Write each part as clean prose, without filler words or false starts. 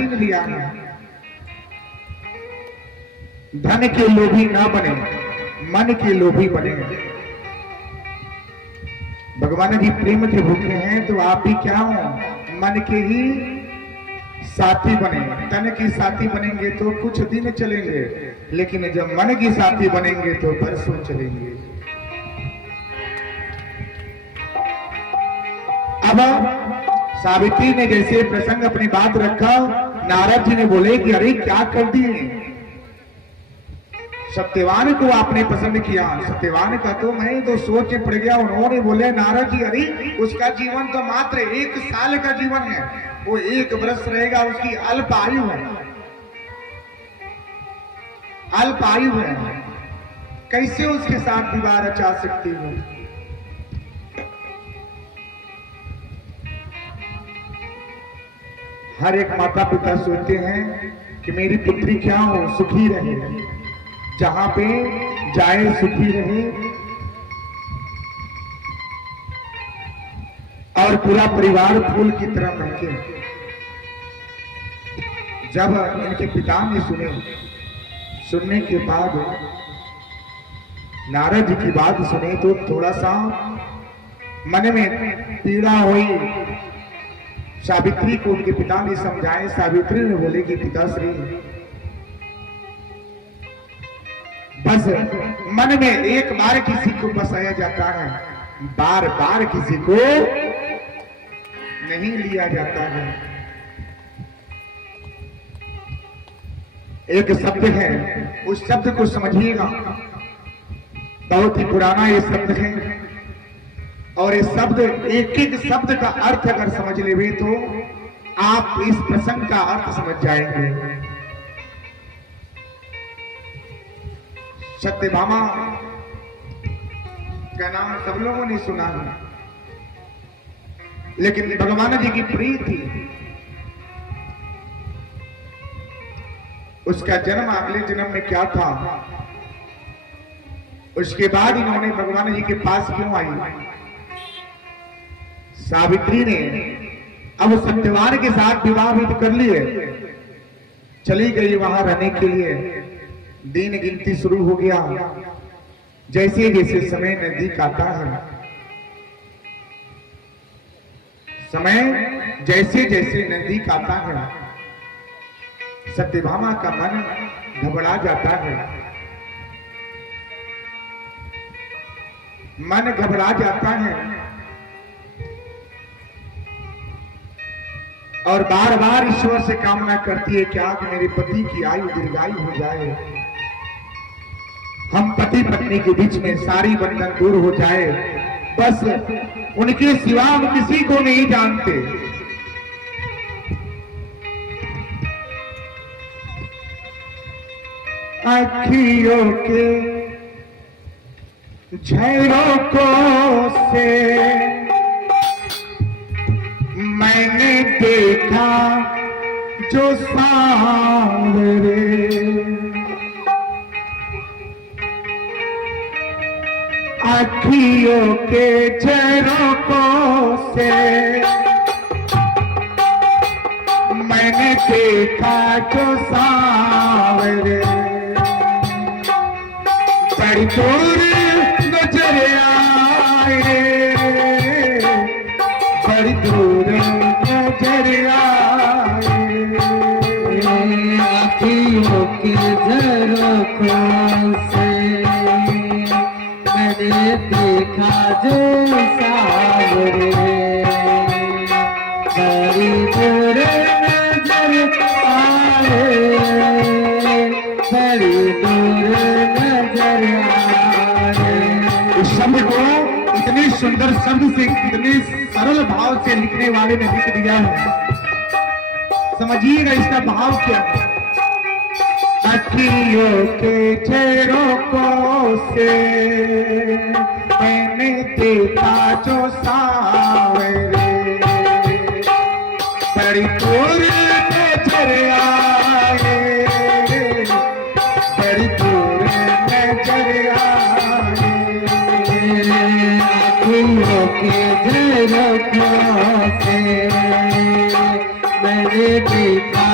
छीन लिया है। धन के लोभी ना बने, मन के लोभी बने। भगवान जी प्रेम के भूखे हैं तो आप भी क्या हो, मन के ही साथी बने। तन की साथी बनेंगे तो कुछ दिन चलेंगे, लेकिन जब मन की साथी बनेंगे तो बरसों चलेंगे। अब सावित्री ने जैसे प्रसंग अपनी बात रखा, नारद जी ने बोले कि अरे क्या कर दिए, सत्यवान को आपने पसंद किया। सत्यवान का तो मैं तो सोच पड़ गया। उन्होंने बोले नारद जी अरे उसका जीवन तो मात्र 1 साल का जीवन है, वो 1 वर्ष रहेगा, उसकी अल्प आयु है, अल्प आयु है, कैसे उसके साथ विवाह रचा सकती हूँ। हर एक माता पिता सोचते हैं कि मेरी पुत्री क्या हो, सुखी रहे, जहां पे जाए सुखी रहे, और पूरा परिवार फूल की तरह महके। जब इनके पिता ने सुनने के बाद नारद जी की बात सुने तो थोड़ा सा मन में पीड़ा हुई। सावित्री को उनके पिता ने समझाए। सावित्री ने बोले कि पिताश्री, बस मन में एक बार किसी को बसाया जाता है, बार बार किसी को नहीं लिया जाता है। एक शब्द है, उस शब्द को समझिएगा, बहुत ही पुराना ये शब्द है, और इस शब्द एक एक शब्द का अर्थ अगर समझ लेवे तो आप इस प्रसंग का अर्थ समझ जाएंगे। सत्यभामा का नाम सब लोगों ने सुना है, लेकिन भगवान जी की प्रिय थी। उसका जन्म अगले जन्म में क्या था, उसके बाद इन्होंने भगवान जी के पास क्यों आई। सावित्री ने अब सत्यवान के साथ विवाह भी कर लिए, चली गई वहां रहने के लिए। दिन गिनती शुरू हो गया। जैसे जैसे समय नजदीक आता है, समय जैसे जैसे नजदीक आता है, सत्यभामा का मन घबरा जाता है, मन घबरा जाता है, और बार बार ईश्वर से कामना करती है क्या कि मेरे पति की आयु दीर्घायु हो जाए, हम पति पत्नी के बीच में सारी बंधन दूर हो जाए, बस उनके सिवा हम किसी को नहीं जानते। अखियों के झरोकों से मैंने देखा जो सांवरे, अखियों के झरोकों से मैंने देखा जो सांवरे, बड़ी दूर नजर आए, बड़ी दूर नजर आए, अखियों के झरोखों से मैंने देखा जो सांवरे, बड़ी दूर नजर आए, बड़ी दूर नजर आए। उस शब्द को इतने सुंदर शब्द से, इतने सरल भाव से लिखने वाले ने लिख दिया है। समझिएगा इसका भाव क्या है। अखियों के झरोकों से मैंने देखा जो सांवरे, बड़ी दूर नजर आए, बड़ी दूर नजर आए, अखियों के झरोखों से मैंने देखा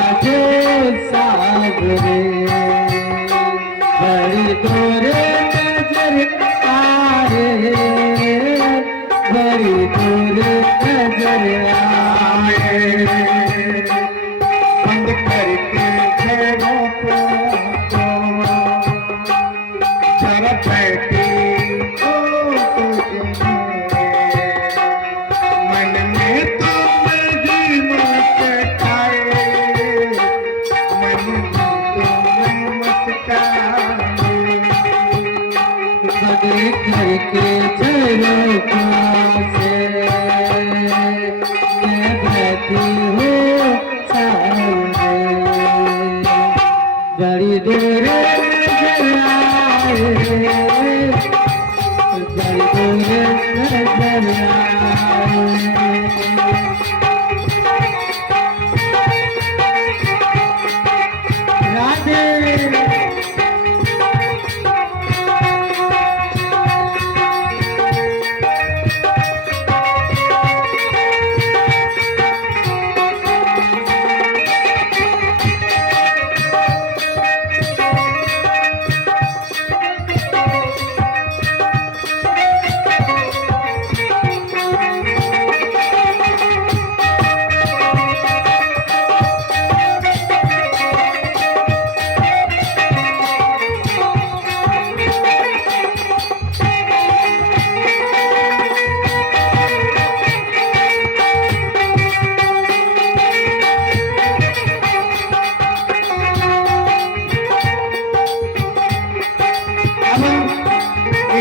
के झरोखों से मैं बैठी हूँ सामने, बड़ी दूर नजर आए, बड़ी दूर नजर आए। राधे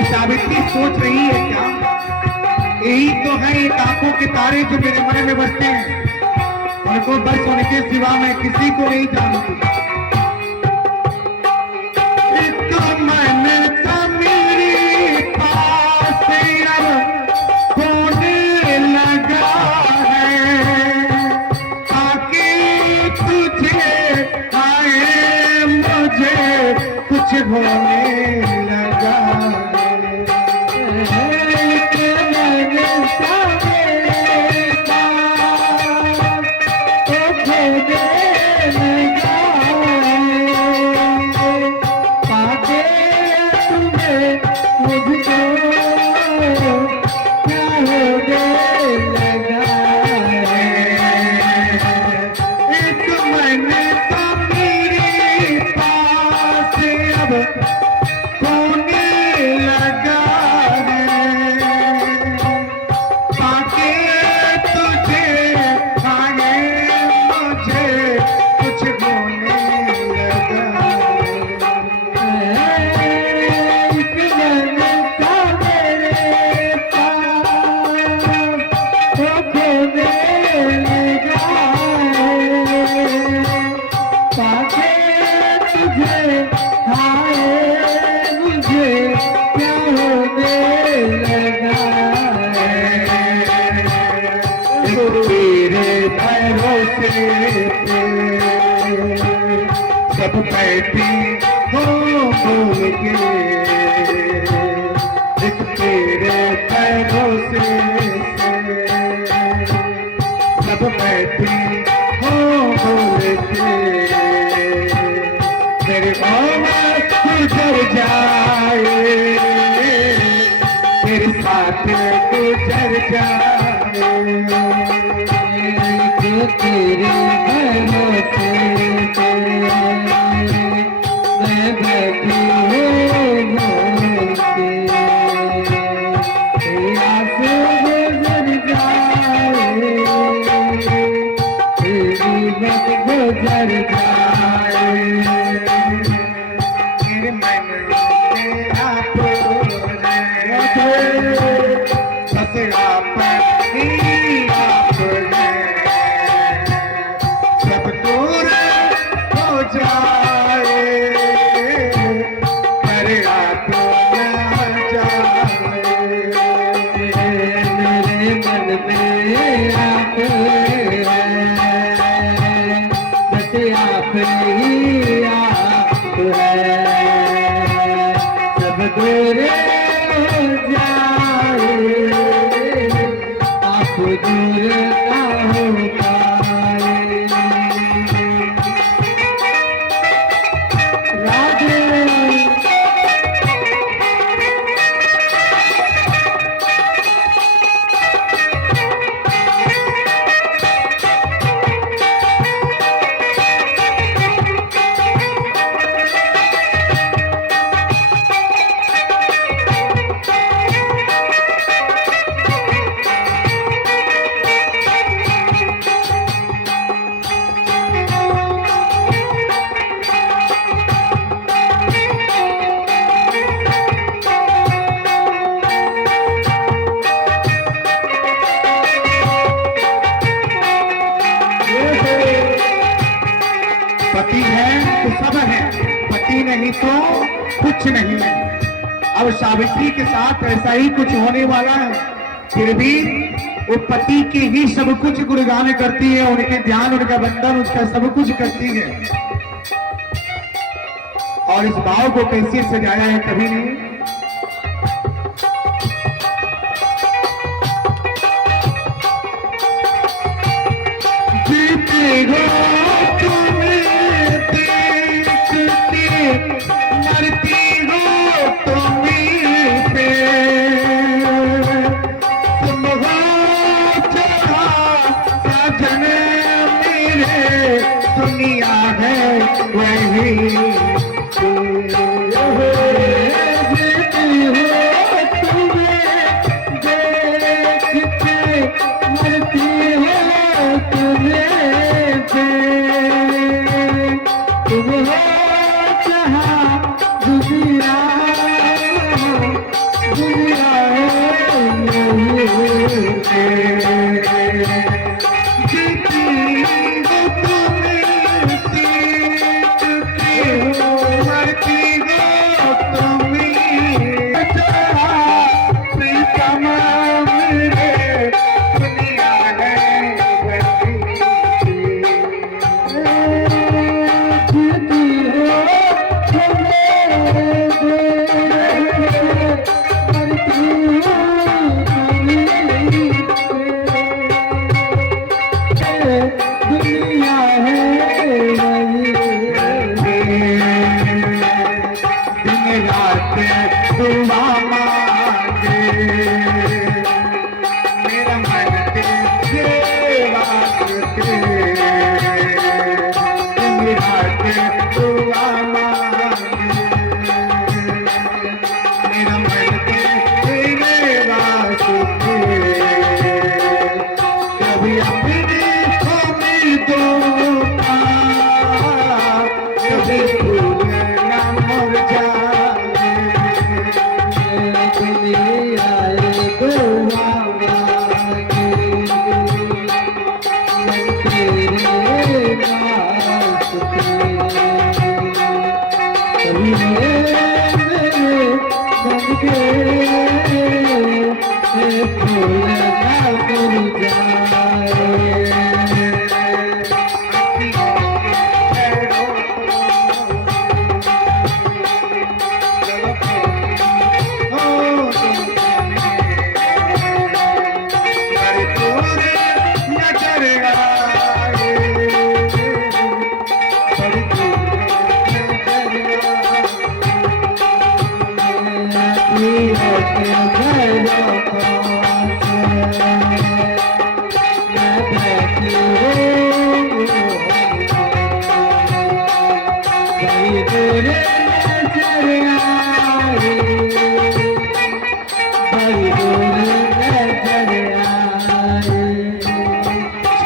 सावित्री सोच रही है क्या, यही तो है एक आंखों के तारे जो मेरे मन में बसते हैं, उनको बस उनके सिवा मैं किसी को नहीं जानती। एक मन था मेरे पास अब होने लगा है, ताकि तुझे आए मुझे कुछ होने लगा। तेरे भरोसे पे सब बैठी हो भूल के, एक तेरे भरोसे से सब बैठी हो भूल के, मेरे बाबा गुजर जाए, मेरे साथ गुजर जाए। तेरे भरोसे पे मैं बैठी हूँ भूल के, आंसू गुजर जाए, तेरी बात गुजर जाए। मेरे मन में आप बस आप ही आप सब दूर हो जाए, पर आप न जाए। मेरे मन में आप है, बस आप ही आप है, सब दूर हो जाए, आप दूर ना हो पाए। राधे पति है तो सब है, पति नहीं तो कुछ नहीं है। अब सावित्री के साथ ऐसा ही कुछ होने वाला है, फिर भी वो पति के ही सब कुछ गुणगान करती है, उनके ध्यान, उनका बंधन, उसका सब कुछ करती है। और इस भाव को कैसे सजाया है कभी नहीं। जीते हो तुम्हें देख के, मरती हो तुम्हें पे, तुम हो जहाँ सजन मेरे, दुनिया है वही।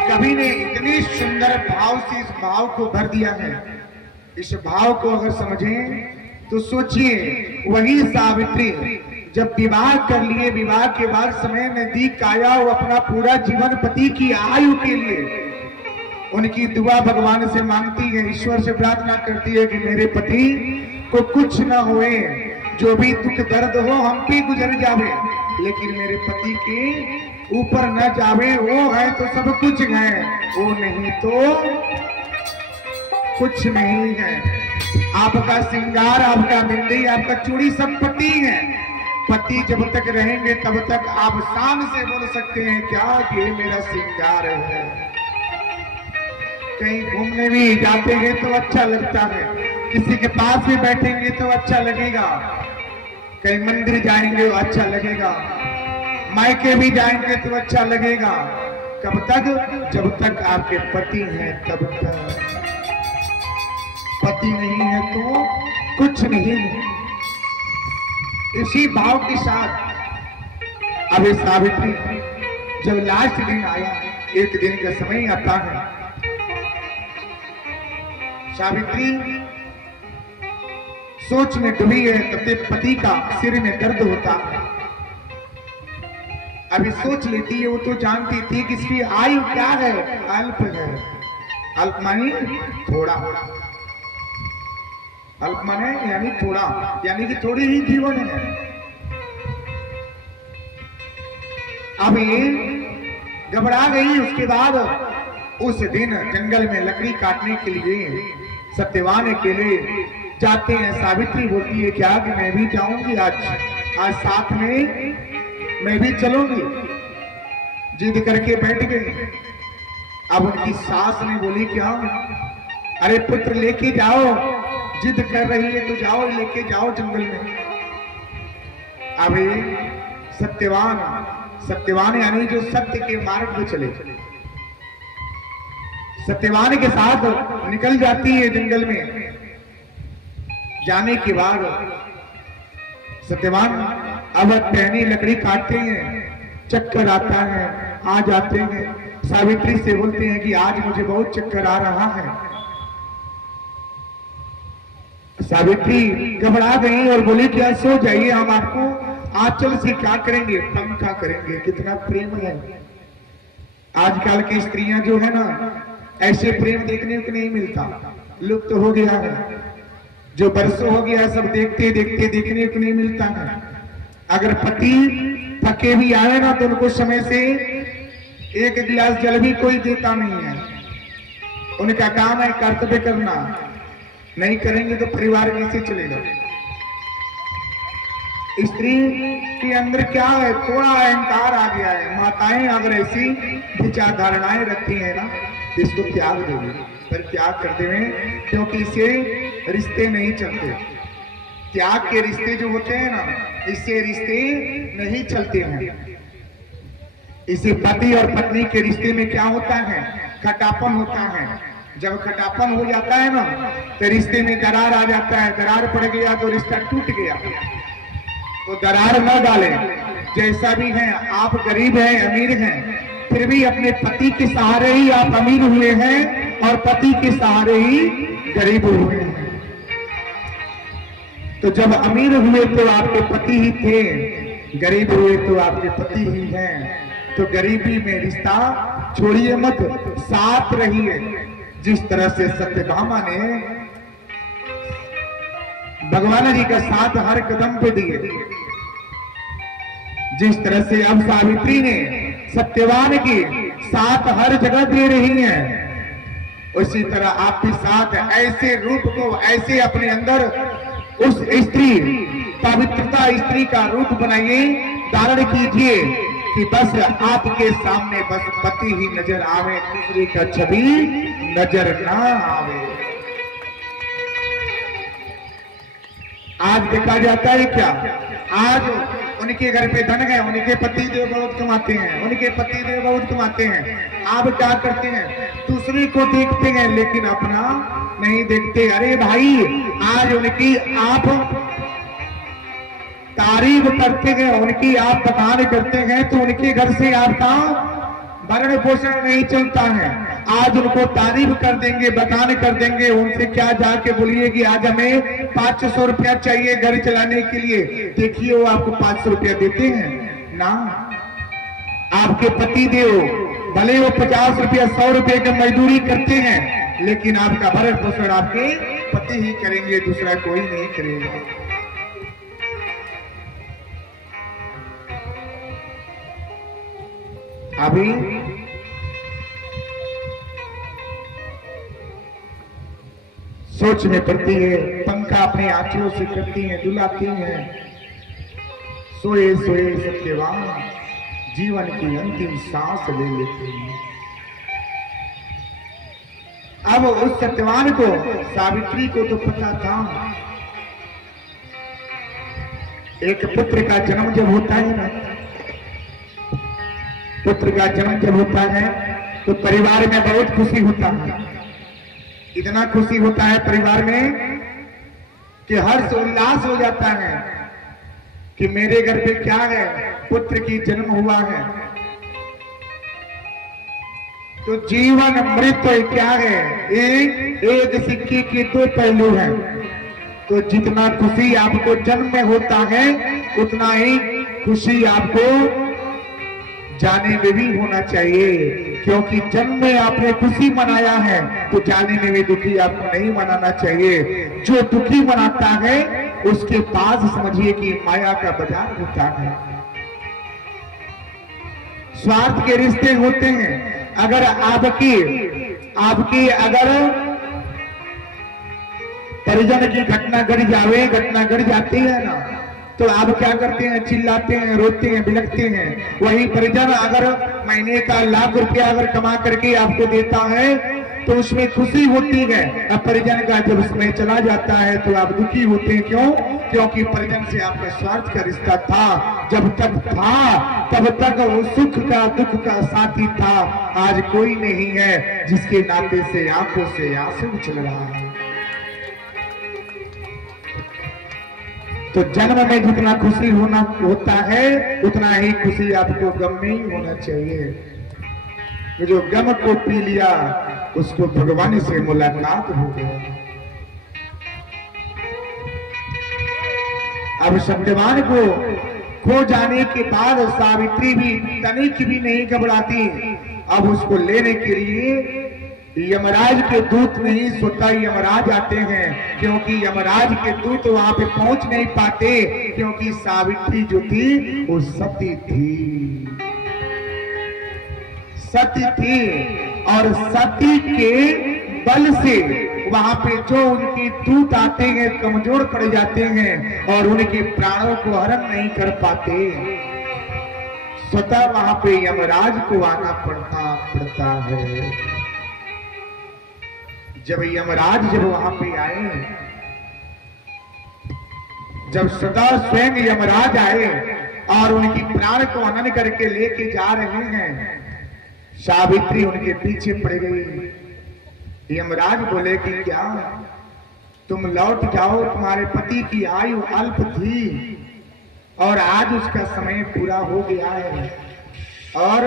कवि ने इतनी सुंदर भाव से इस भाव को भर दिया है। इस भाव को अगर समझें तो सोचिए, वही सावित्री जब विवाह कर लिए, विवाह के बाद समय नजदीक आया, वो अपना पूरा जीवन पति की आयु के लिए उनकी दुआ भगवान से मांगती है, ईश्वर से प्रार्थना करती है कि मेरे पति को कुछ न होए, जो भी दुख दर्द हो हम पे गुजर जावे, लेकिन मेरे पति के ऊपर न जावे। वो है तो सब कुछ है, वो नहीं तो कुछ नहीं है। आपका श्रृंगार, आपका बिंदी, आपका चूड़ी सब पति है। पति जब तक रहेंगे तब तक आप शान से बोल सकते हैं क्या कि ये मेरा श्रृंगार है। कहीं घूमने भी जाते हैं तो अच्छा लगता है, किसी के पास भी बैठेंगे तो अच्छा लगेगा, कहीं मंदिर जाएंगे तो अच्छा लगेगा, मायके भी जाएंगे तो अच्छा लगेगा। कब तक? जब तक आपके पति हैं तब तक। पति नहीं है तो कुछ नहीं है। इसी भाव के साथ अब सावित्री जब लास्ट दिन आया, एक दिन का समय आता है, सावित्री सोच में डूबी है, तब पति का सिर में दर्द होता है। अभी सोच लेती है, वो तो जानती थी कि इसकी आयु क्या है, अल्प है, अल्प माने थोड़ा, अल्प माने यानी थोड़ा, यानी कि थोड़ी ही जीवन है। अभी घबरा गई। उसके बाद उस दिन जंगल में लकड़ी काटने के लिए सत्यवान अकेले जाते हैं। सावित्री बोलती है क्या कि मैं भी जाऊंगी, आज साथ में मैं भी चलूंगी। जिद करके बैठ गई। अब उनकी सास ने बोली क्या, अरे पुत्र लेके जाओ, जिद कर रही है तो जाओ, लेके जाओ जंगल में। अभी सत्यवान यानी जो सत्य के मार्ग पे चले, सत्यवान के साथ निकल जाती है जंगल में। जाने के बाद सत्यवान अब टहनी लकड़ी काटते हैं, चक्कर आता है, आ जाते हैं। सावित्री से बोलते हैं कि आज मुझे बहुत चक्कर आ रहा है। सावित्री घबरा गई और बोली क्या सो जाइए, हम आपको आंचल से क्या करेंगे, पंखा करेंगे। कितना प्रेम है। आजकल की स्त्रियां जो है ना, ऐसे प्रेम देखने को नहीं मिलता, लुप्त हो गया है। जो बरसों हो गया सब देखते देखते देखने को नहीं मिलता है। अगर पति थके भी आए ना तो उनको समय से एक गिलास जल भी कोई देता नहीं है। उनका काम है कर्तव्य करना, नहीं करेंगे तो परिवार कैसे चलेगा। स्त्री के अंदर क्या है, थोड़ा अहंकार आ गया है। माताएं अगर ऐसी विचार धारणाएं रखती हैं ना तो इसको त्याग देंगे, पर त्याग कर देवे, क्योंकि इससे रिश्ते नहीं चलते। त्याग के रिश्ते जो होते हैं ना, इससे रिश्ते नहीं चलते हैं। इसे पति और पत्नी के रिश्ते में क्या होता है, खटापन होता है। जब खटापन हो जाता है ना तो रिश्ते में दरार आ जाता है। दरार पड़ गया तो रिश्ता टूट गया। तो दरार न डालें। जैसा भी है, आप गरीब हैं अमीर हैं, फिर भी अपने पति के सहारे ही आप अमीर हुए हैं और पति के सहारे ही गरीब हुए हैं। तो जब अमीर हुए तो आपके पति ही थे, गरीब हुए तो आपके पति ही हैं। तो गरीबी में रिश्ता छोड़िए मत, साथ रहिए। जिस तरह से सत्यभामा ने भगवान जी का साथ हर कदम पे दिए, जिस तरह से अब सावित्री ने सत्यवान की साथ हर जगह दे रही हैं, उसी तरह आप भी साथ ऐसे रूप को, ऐसे अपने अंदर उस स्त्री, पवित्रता स्त्री का रूप बनाइए, धारण कीजिए कि बस आपके सामने बस पति ही नजर आवे, दूसरे का छवि नजर ना आवे। आज देखा जाता है क्या, आज उनके घर पे धन है, उनके पति देव बहुत कमाते हैं, उनके पति देव बहुत कमाते हैं। आप क्या करते हैं, दूसरे को देखते हैं लेकिन अपना नहीं देखते। अरे भाई, आज उनकी आप तारीफ करते हैं, उनकी आप बखान करते हैं तो उनके घर से आपका भरण पोषण नहीं चलता है। आज उनको तारीफ कर देंगे, बखान कर देंगे, उनसे क्या जाके बोलिए कि आज हमें 500 रुपया चाहिए घर चलाने के लिए, देखिए वो आपको 500 रुपया देते हैं ना। आपके पति देव भले वो 50 रुपया 100 रुपये की मजदूरी करते हैं, लेकिन आपका भरण पोषण आपके पति ही करेंगे, दूसरा कोई नहीं करेगा। अभी सोच में पड़ती है, पंखा अपने आंचलों से करती हैं, दुलाती हैं। सोए सोए सत्यवान जीवन की अंतिम सांस ले लेते हैं। अब उस सत्यवान को, सावित्री को तो पता था, एक पुत्र का जन्म जब होता है ना, पुत्र का जन्म जब होता है तो परिवार में बहुत खुशी होता है। इतना खुशी होता है परिवार में कि हर्ष उल्लास हो जाता है कि मेरे घर पे क्या है, पुत्र की जन्म हुआ है। तो जीवन मृत्यु क्या है, एक सिक्के के दो पहलू हैं। तो जितना खुशी आपको जन्म में होता है उतना ही खुशी आपको जाने में भी होना चाहिए, क्योंकि जन्म में आपने खुशी मनाया है, तो जाने में भी दुखी आपको नहीं मनाना चाहिए। जो दुखी मनाता है उसके पास समझिए कि माया का बाजार होता है। स्वार्थ के रिश्ते होते हैं। अगर आपकी अगर परिजन की घटना घट जाती है ना, तो आप क्या करते हैं? चिल्लाते हैं, रोते हैं, बिलखते हैं। वही परिजन अगर महीने का लाख रुपया अगर कमा करके आपको देता है तो उसमें खुशी होती है। अब परिजन का जब समय चला जाता है तो आप दुखी होते हैं। क्यों? क्योंकि परिजन से आपका स्वार्थ का रिश्ता था। जब तक था तब तक वो सुख का दुख का साथी था। आज कोई नहीं है जिसके नाते से आंखों से आंसू उछल रहा है। तो जन्म में जितना खुशी होता है उतना ही खुशी आपको गम में ही होना चाहिए। ये जो गम को पी लिया उसको भगवान से मुलाकात हो गया। अब सत्यवान को खो जाने के बाद सावित्री भी तनिक भी नहीं घबराती। अब उसको लेने के लिए यमराज के दूत नहीं, स्वतः यमराज आते हैं। क्योंकि यमराज के दूत वहां पे पहुंच नहीं पाते, क्योंकि सावित्री जो थी वो सती थी और सती के बल से वहां पे जो उनके दूत आते हैं कमजोर पड़ जाते हैं और उनके प्राणों को हरण नहीं कर पाते। स्वतः वहां पे यमराज को आना पड़ता है। जब यमराज वहां पे आए, जब सदा स्वयं यमराज आए और उनकी प्राण को हनन करके लेके जा रहे हैं, सावित्री उनके पीछे पड़ गई। यमराज बोले कि क्या तुम लौट जाओ, तुम्हारे पति की आयु अल्प थी और आज उसका समय पूरा हो गया है और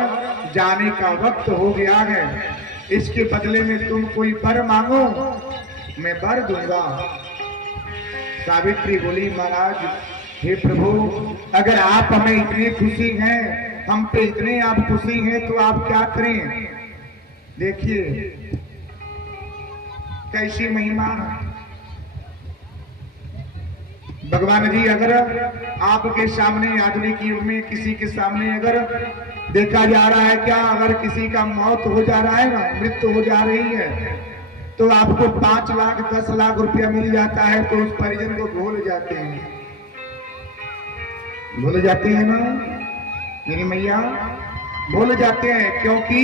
जाने का वक्त हो गया है। इसके बदले में तुम कोई वर मांगो, मैं वर दूंगा। सावित्री बोली, महाराज हे प्रभु, अगर आप हमें इतनी खुशी हैं, हम पे इतने आप खुशी हैं, तो आप क्या करें? देखिए कैसी महिमा भगवान जी। अगर आपके सामने आधुनिक युग में किसी के सामने अगर देखा जा रहा है, क्या अगर किसी का मौत हो जा रहा है ना, मृत्यु हो जा रही है, तो आपको 5 लाख 10 लाख रुपया मिल जाता है, तो उस परिजन को भूल जाते हैं ना मेरी मैया, भूल जाते हैं। क्योंकि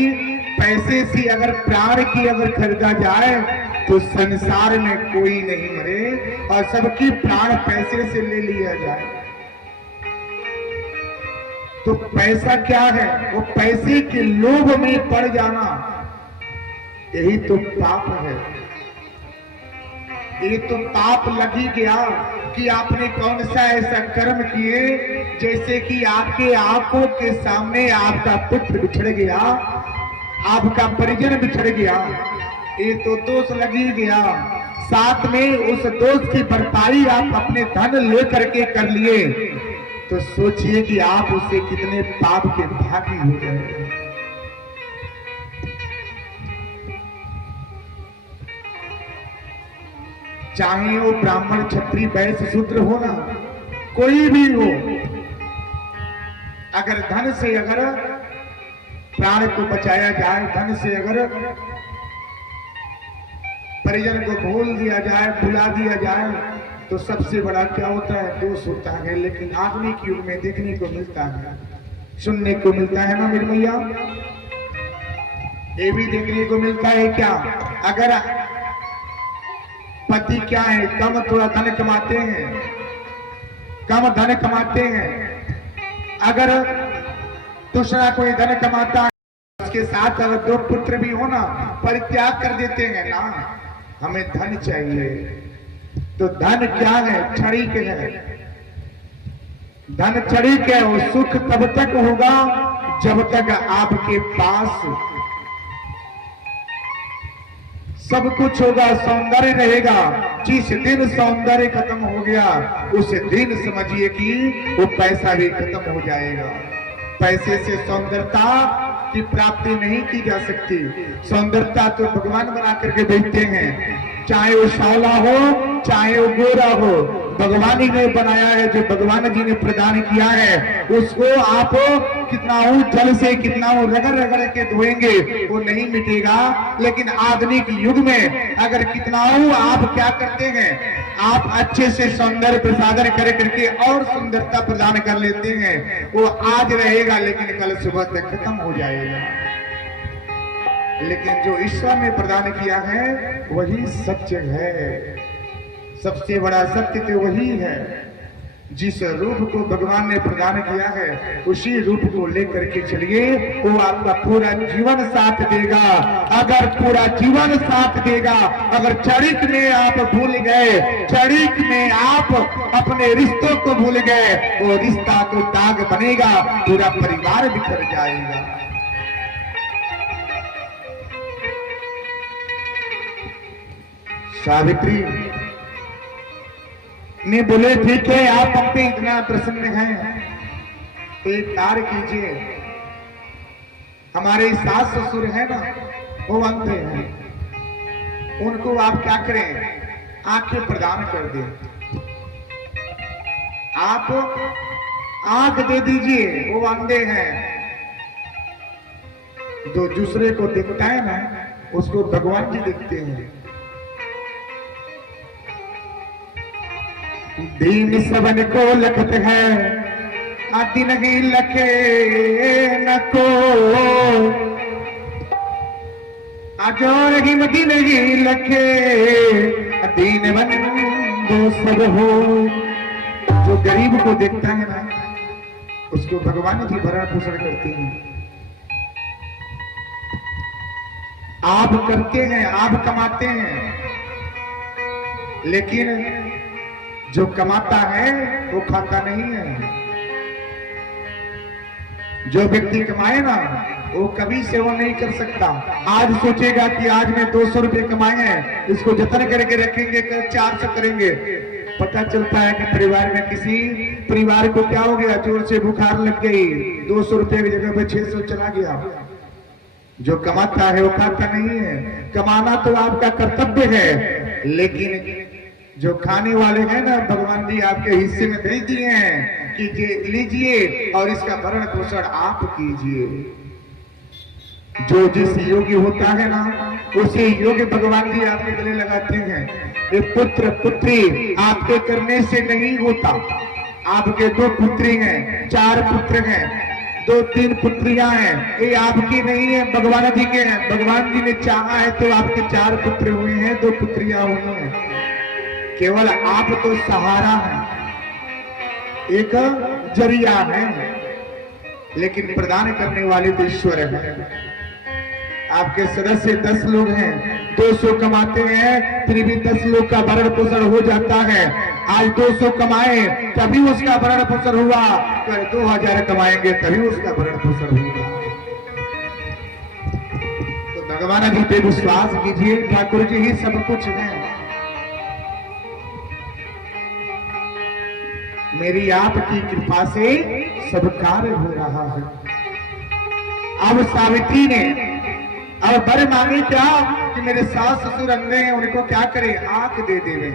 पैसे से अगर प्राण की अगर खरीदा जाए तो संसार में कोई नहीं मरे और सबकी प्राण पैसे से ले लिया जाए। तो पैसा क्या है? वो पैसे के लोभ में पड़ जाना, यही तो पाप है। ये तो पाप लग ही गया कि आपने कौन सा ऐसा कर्म किए जैसे कि आपके आंखों के सामने आपका पुत्र बिछड़ गया, आपका परिजन बिछड़ गया। ये तो दोष लग ही गया। साथ में उस दोष की भरपाई आप अपने धन लेकर के कर लिए, तो सोचिए कि आप उससे कितने पाप के भागी हो गए। चाहे वो ब्राह्मण क्षत्रिय वैश्य शूद्र हो ना, कोई भी हो, अगर धन से अगर प्राण को बचाया जाए, धन से अगर परिजन को भूल दिया जाए, भुला दिया जाए, तो सबसे बड़ा क्या होता है? दोष होता है। लेकिन आधुनिक युग में देखने को मिलता है, सुनने को मिलता है ना मेरी मैया, ये भी देखने को मिलता है। क्या अगर पति क्या है, कम थोड़ा धन कमाते हैं, कम धन कमाते हैं, अगर दूसरा कोई धन कमाता है, उसके साथ अगर 2 पुत्र भी हो ना, परित्याग कर देते हैं ना, हमें धन चाहिए। तो धन क्या है? क्षणिक है। धन क्षणिक है। वो सुख तब तक होगा जब तक आपके पास सब कुछ होगा, सौंदर्य रहेगा। जिस दिन सौंदर्य खत्म हो गया उस दिन समझिए कि वो पैसा भी खत्म हो जाएगा। पैसे से सौंदर्यता की प्राप्ति नहीं की जा सकती। सौंदर्यता तो भगवान बना करके भेजते हैं, चाहे वो सांवला हो चाहे वो गोरा हो, भगवान ही ने बनाया है। जो भगवान जी ने प्रदान किया है उसको आप कितना जल से कितना रगड़ रगड़ के धोएंगे वो नहीं मिटेगा। लेकिन आधुनिक युग में अगर कितना आप क्या करते हैं, आप अच्छे से सौंदर्य प्रसादन कर करके और सुंदरता प्रदान कर लेते हैं, वो आज रहेगा लेकिन कल सुबह तक खत्म हो जाएगा। लेकिन जो ईश्वर ने प्रदान किया है वही सत्य है, सबसे बड़ा सत्य तो वही है। जिस रूप को भगवान ने प्रदान किया है उसी रूप को लेकर के चलिए, वो आपका पूरा जीवन साथ देगा। अगर पूरा जीवन साथ देगा, अगर क्षणिक में आप भूल गए, क्षणिक में आप अपने रिश्तों को भूल गए, वो रिश्ता तो दाग बनेगा, पूरा परिवार बिखर जाएगा। सावित्री ने बोले ठीक है आप हम पे इतना प्रसन्न हैं तो एक कार्य कीजिए, हमारे सास ससुर है ना वो अंधे हैं, उनको आप क्या करें, आंखें प्रदान कर दें। आप आंख दे दीजिए, वो अंधे हैं। जो दूसरे को दिखता है ना उसको भगवान जी दिखते हैं। दीन सबन को लखत है, आदि नहीं लखे न को, आजो हिमती नहीं लखे, दीन बंदो सब हो। जो गरीब को देखता है ना उसको भगवान जी भरण पोषण करते हैं। आप करते हैं, आप कमाते हैं, लेकिन जो कमाता है वो खाता नहीं है। जो व्यक्ति कमाए ना वो कभी सेवा नहीं कर सकता। आज सोचेगा कि आज मैं 200 रुपए कमाए हैं, इसको जतन करके रखेंगे, कल 400 करेंगे। पता चलता है कि परिवार में किसी परिवार को क्या हो गया, जोर से बुखार लग गई, 200 रुपए की जगह पे 600 चला गया। जो कमाता है वो खाता नहीं है। कमाना तो आपका कर्तव्य है, लेकिन जो खाने वाले हैं ना भगवान जी आपके हिस्से में भेज दिए हैं कि लीजिए और इसका भरण पोषण आप कीजिए। जो जिस योग्य होता है ना उसे योग्य भगवान जी आपके गले लगाते हैं। ये पुत्र पुत्री आपके करने से नहीं होता। आपके 2 पुत्री हैं, 4 पुत्र हैं, 2-3 पुत्रियां हैं, ये आपकी नहीं है, भगवान जी के हैं। भगवान जी ने चाहा है तो आपके 4 पुत्र हुए हैं, 2 पुत्रियां हुई हैं। केवल आप तो सहारा है, एक जरिया है, लेकिन प्रदान करने वाले तो ईश्वर है। आपके सदस्य 10 लोग हैं, 200 कमाते हैं, फिर भी 10 लोग का भरण पोषण हो जाता है। आज 200 कमाए तभी उसका भरण पोषण हुआ, कल 2000 कमाएंगे तभी उसका भरण पोषण होगा। तो भगवान जी पे विश्वास कीजिए, ठाकुर जी ही सब कुछ है। मेरी आपकी कृपा से सब कार्य हो रहा है। अब सावित्री ने अब वर मांगे क्या कि मेरे सास ससुर अंधे हैं, उनको क्या करे, आंख दे देवे।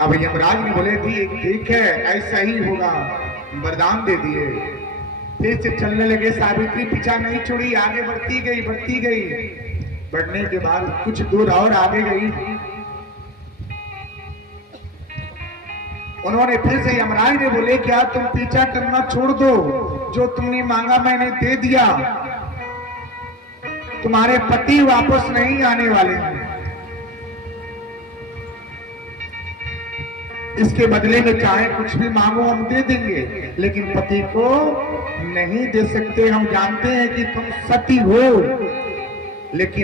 अब यमराज ने बोले थी ठीक है ऐसा ही होगा, वरदान दे दिए। फिर से चलने लगे। सावित्री पीछा नहीं छोड़ी, आगे बढ़ती गई बढ़ती गई। बढ़ने के बाद कुछ दूर और आगे गई। उन्होंने फिर से यमराज ने बोले क्या तुम पीछा करना छोड़ दो, जो तुमने मांगा मैंने दे दिया, तुम्हारे पति वापस नहीं आने वाले हैं। इसके बदले में चाहे कुछ भी मांगो हम दे देंगे, लेकिन पति को नहीं दे सकते। हम जानते हैं कि तुम सती हो, लेकिन